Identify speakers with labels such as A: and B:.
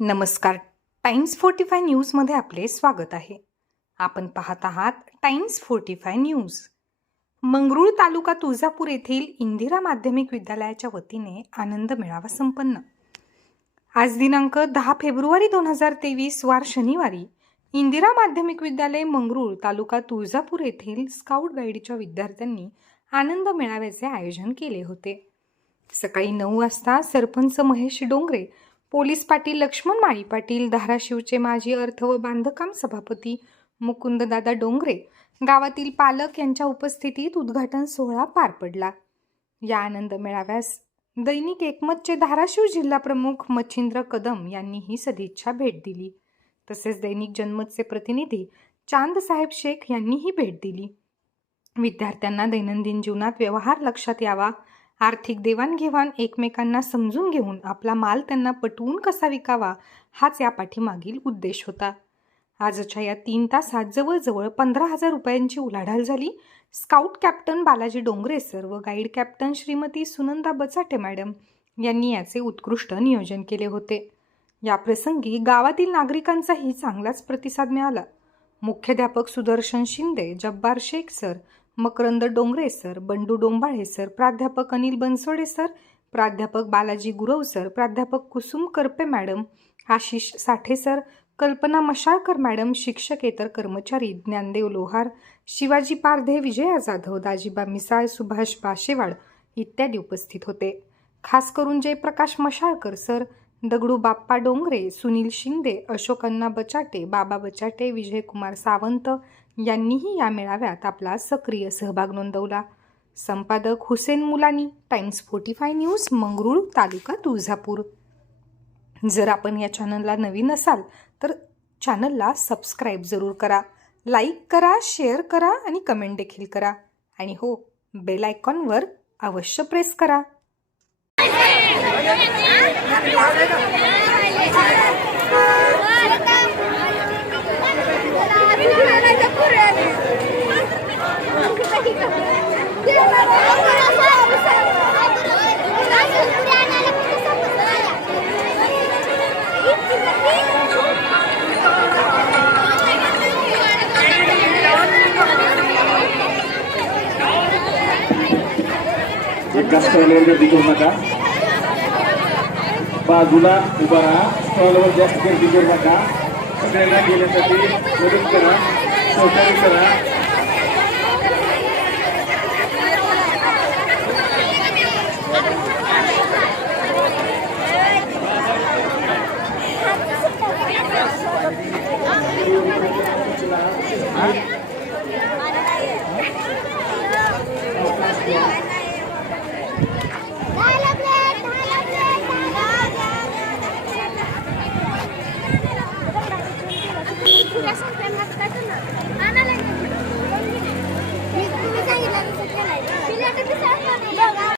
A: नमस्कार. Times forty five न्यूजमध्ये आपले स्वागत आहे. आपण पाहत आहात Times forty five news. Mangrul तालुका तुळजापूर येथील इंदिरा माध्यमिक विद्यालयाच्या वतीने आनंद मेळावा संपन्न. आज दिनांक दहा फेब्रुवारी दोन हजार तेवीस वार शनिवारी इंदिरा माध्यमिक विद्यालय मंगरूळ तालुका तुळजापूर येथील स्काउट गाईडच्या विद्यार्थ्यांनी आनंद मेळाव्याचे आयोजन केले होते. सकाळी नऊ वाजता सरपंच महेश डोंगरे पोलीस पाटील लक्ष्मण माळी पाटील धाराशिवचे माजी अर्थ व बांधकाम सभापती मुकुंददादा डोंगरे गावातील पालक यांच्या उपस्थितीत उद्घाटन सोहळा पार पडला. या आनंद मेळाव्यास दैनिक एकमतचे धाराशिव जिल्हा प्रमुख मच्छिंद्र कदम यांनी ही सदिच्छा भेट दिली. तसेच दैनिक जनमतचे प्रतिनिधी चांद साहेब शेख यांनीही भेट दिली. विद्यार्थ्यांना दैनंदिन जीवनात व्यवहार लक्षात यावा आर्थिक देवाणघेवाण एकमेकांना समजून घेऊन आपला माल त्यांना पटवून कसा विकावा हाच या पाठीमागील उद्देश होता. आजच्या या तीन तासात जवळजवळ पंधरा हजार रुपयांची उलाढाल झाली. Scout captain Balaji Dongre sir व guide captain Shrimati Sunanda Bachate madam यांनी याचे उत्कृष्ट नियोजन केले होते. या प्रसंगी गावातील नागरिकांचाही चांगलाच प्रतिसाद मिळाला. मुख्याध्यापक Sudarshan Shinde Jabbar Shaikh sir Makarand Dongre sir Bandu Dombale sir प्राध्यापक अनिल बनसोडे सर प्राध्यापक बालाजी गुरव सर प्राध्यापक Kusum Karpe madam Ashish Sathe sir Kalpana Mashalkar madam शिक्षकेतर कर्मचारी ज्ञानदेव लोहार शिवाजी पारधे विजया जाधव दाजीबा मिसाळ सुभाष बाशेवाड इत्यादी उपस्थित होते. खास करून जयप्रकाश मशाळकर सर दगडू बाप्पा डोंगरे सुनील शिंदे अशोकन्ना बचाटे बाबा बचाटे विजयकुमार सावंत यांनीही या मेळाव्यात आपला सक्रिय सहभाग नोंदवला. संपादक Hussain Mulani Times forty five news Mangrul taluka Tuljapur. जर आपण या चॅनलला नवीन असाल तर चॅनलला सबस्क्राईब जरूर करा लाईक करा शेअर करा आणि कमेंट देखील करा. आणि हो बेल आयकॉनवर अवश्य प्रेस करा.
B: एका स्टॉलवर गर्दी करू नका बाजूला उभा राहा स्टॉलवर जास्त गर्दी करू नका सगळ्यांना गेल्यासाठी मदत करा सहकार्य करा